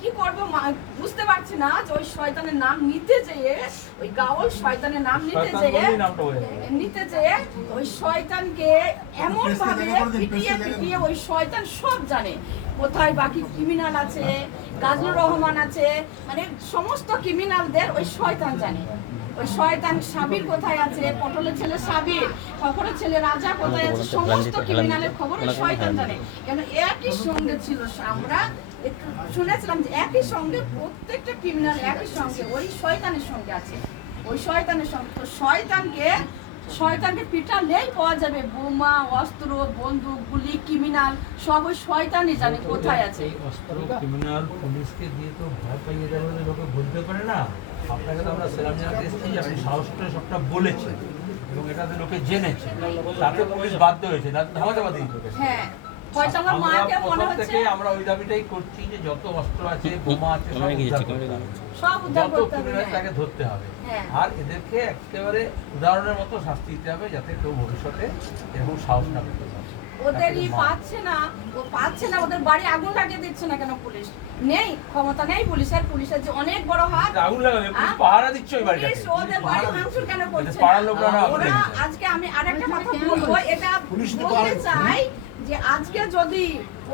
কি করব বুঝতে পারছি না যে ওই শয়তানের নাম নিতে যেয়ে ওই গাওল শয়তানের নাম নিতে যেয়ে। নিতে যেয়ে ওই শয়তানকে এমন ভাবে পিটিয়ে পিটিয়ে ওই শয়তান সব জানে। কোথায় বাকি ক্রিমিনাল আছে গাজুর রহমান আছে মানে সমস্ত ক্রিমিনালদের ওই শয়তান জানে। ওই শয়তান সাবির কোথায় আছে পটলের ছেলে সাবির খবরের ছেলে রাজা কোথায় আছে সমস্ত ক্রিমিনালের খবর ওই শয়তান জানে। কেন একই সঙ্গে ছিল আমরা একটু শুনেছিলাম যে একই সঙ্গে প্রত্যেকটা ক্রিমিনাল একই সঙ্গে ওই শয়তানের সঙ্গে আছে। ওই শয়তানের সঙ্গে। তো শয়তানকে শয়তানকে পিটালেই পাওয়া যাবে। বোমা অস্ত্র বন্দুক গুলি ক্রিমিনাল সব ওই শয়তানই জানে কোথায় আছে। অস্ত্র ক্রিমিনাল পুলিশকে দিয়ে তো ভয় পাইয়ে দেবে লোকে বলতে পারে না। আপনাকে তো আমরা সেলাম জানাতে এসেছি যে আপনি সাহস সবটা বলেছেন এবং এটাতে লোকে জেনেছে। তাতে পুলিশ বাধ্য হয়েছে। লোকে হ্যাঁ হয়তো আমার মাকে মনে হচ্ছে আমরা ওই দাবিটাই করছি যে যত অস্ত্র আছে বোমা আছে সব উদ্ধার করতে হবে। সব উদ্ধার যত করতে হবে ক্রিমিনাল তাকে ধরতে হবে। হ্যাঁ। আর এদেরকে একেবারে উদাহরণের মতো শাস্তি দিতে হবে যাতে কেউ ভবিষ্যতে এরকম সাহস না পেতে পারে। ওদেরই পাচ্ছে না ও পাচ্ছে না ওদের বাড়ি আগুন লাগিয়ে দিচ্ছে না কেন পুলিশ? নেই ক্ষমতা নেই পুলিশের পুলিশের যে অনেক বড় হাত। আগুন লাগাবে পুলিশ পাহারা দিচ্ছে ওই বাড়িটাকে। ওদের বাড়ি ভাঙচুর কেন করছে? পাড়ার লোকরা। আজকে আমি আরেকটা কথা বলব এটা বলতে চাই যে আজকে যদি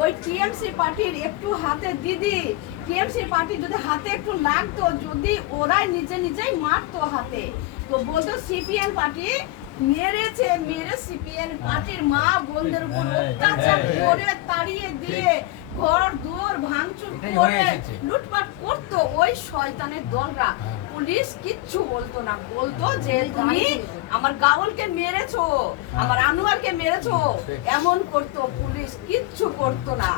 ওই টিএমসি পার্টির একটু হাতে দিদি, টিএমসি পার্টি যদি হাতে একটু লাগতো, যদি ওরাই নিজে নিজেই মারতো হাতে, তো বলতো সিপিএম পার্টি মেরেছে মেরে সিপিএম পার্টির মা বোনদের উপর হ্যাঁ, অত্যাচার হ্যাঁ, হ্যাঁ। করে তাড়িয়ে দিয়ে ঘর দুয়ার ভাঙচুর করে লুটপাট করতো ওই শয়তানের দলরা। পুলিশ কিচ্ছু বলতো না। বলতো যে তুমি আমার গাউলকে মেরেছো আমার আনোয়ারকে মেরেছো। এমন করতো পুলিশ কিচ্ছু করতো না।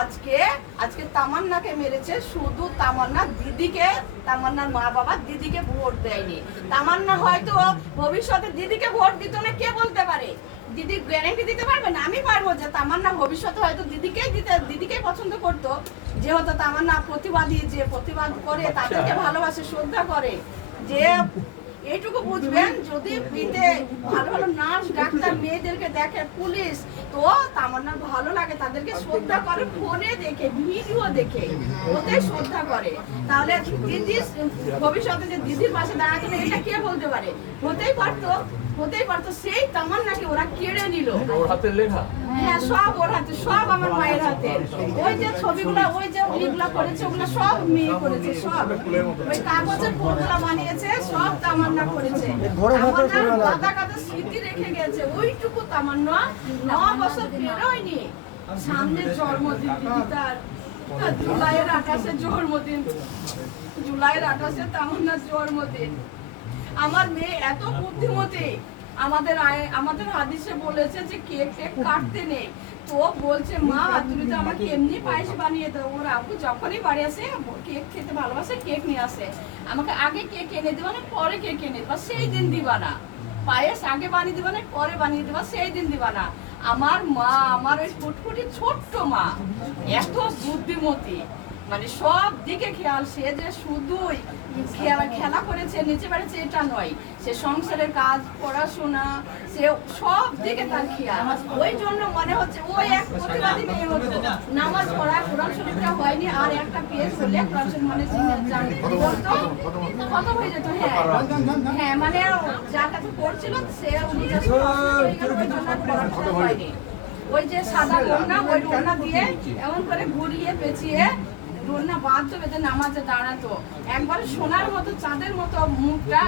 আজকে আজকে তামান্নাকে মেরেছে শুধু তামান্না দিদিকে তামান্নার মা বাবা দিদিকে ভোট দেয়নি। তামান্না হয়তো ভবিষ্যতে দিদিকে ভোট দিত না কে বলতে পারে? দিদি গ্যারেন্টি দিতে পারবে না? আমি পারব যে তামান্না ভবিষ্যতে হয়তো দিদিকেই দিতে দিদিকেই পছন্দ করতো। যেহেতু তামান্না প্রতিবাদী যে প্রতিবাদ করে তাদেরকে ভালোবাসে শ্রদ্ধা করে যে এইটুকু বুঝবেন যদি বিতে ভালো ভালো নার্স ডাক্তার মেয়েদেরকে দেখে পুলিশ তো তামান্নার ভালো লাগে তাদেরকে শ্রদ্ধা করে ফোনে দেখে ভিডিও দেখে ওতে শ্রদ্ধা করে। তাহলে দিদি ভবিষ্যতে যে দিদির পাশে দাঁড়াতো না এটা কে বলতে পারে? হতেই পারতো হতেই পারতো সেই তামান্নাকে ওরা কেড়ে নিল। ওর হাতের লেখা? হ্যাঁ সব ওর হাতে সব আমার মায়ের হাতে। ওই যে ছবিগুলো ওই যে ইগুলা করেছে ওগুলো সব মেয়ে করেছে সব। ওই কাগজের ফুলগুলো বানিয়েছে তামান্না করেছে। গাদা গাদা স্মৃতি রেখে গেছে। ওইটুকু তামান্না ন বছর বেরোয়নি। সামনে জন্মদিন তার জুলাইয়ের আঠাশে জন্মদিন। জুলাইয়ের আঠাশে তামান্নার জন্মদিন। আমার মেয়ে এত বুদ্ধিমতী। আমাদের আমাদের হাদিসে বলেছে যে কেক টেক কাটতে নেই। তো বলছে, মা, তুমি তো আমাকে এমনি পায়েস বানিয়ে দাও। ওর আব্বু যখনই বাড়ি আসে, কেক খেতে ভালোবাসে, কেক নিয়ে আসে। আমাকে আগে কেক এনে দিবা না, পরে কেক এনে দিবা? সেই দিন দিবা না। পায়েস আগে বানিয়ে দিবা না, পরে বানিয়ে দিবা? সেই দিন দিবা না। আমার মা, আমার ওই ফুটফুটি ছোট্ট মা, এত বুদ্ধিমতী। মানে সব দিকে খেয়াল সে যে শুধুই খেলা খেলা করেছে নিচে বেড়েছে এটা নয়। সে সংসারের কাজ পড়াশোনা সে সব দিকে তার খেয়াল। ওই জন্য মনে হচ্ছে ওই এক প্রতিবাদী মেয়ে হতো। নামাজ পড়া কোরআন শরীফটা হয়নি আর একটা পেজ হলে কোরআন শরীফ মানে কত হয়ে যেত। হ্যাঁ। হ্যাঁ মানে যার কাছে পড়ছিল সে উনি ওই যে সাদা ওড়না ওই ওড়না দিয়ে এমন করে ঘুরিয়ে পেঁচিয়ে ওড়না বাধ্য বেঁধে নামাজে দাঁড়াতো। একবার সোনার মতো চাঁদের মতো মুখটা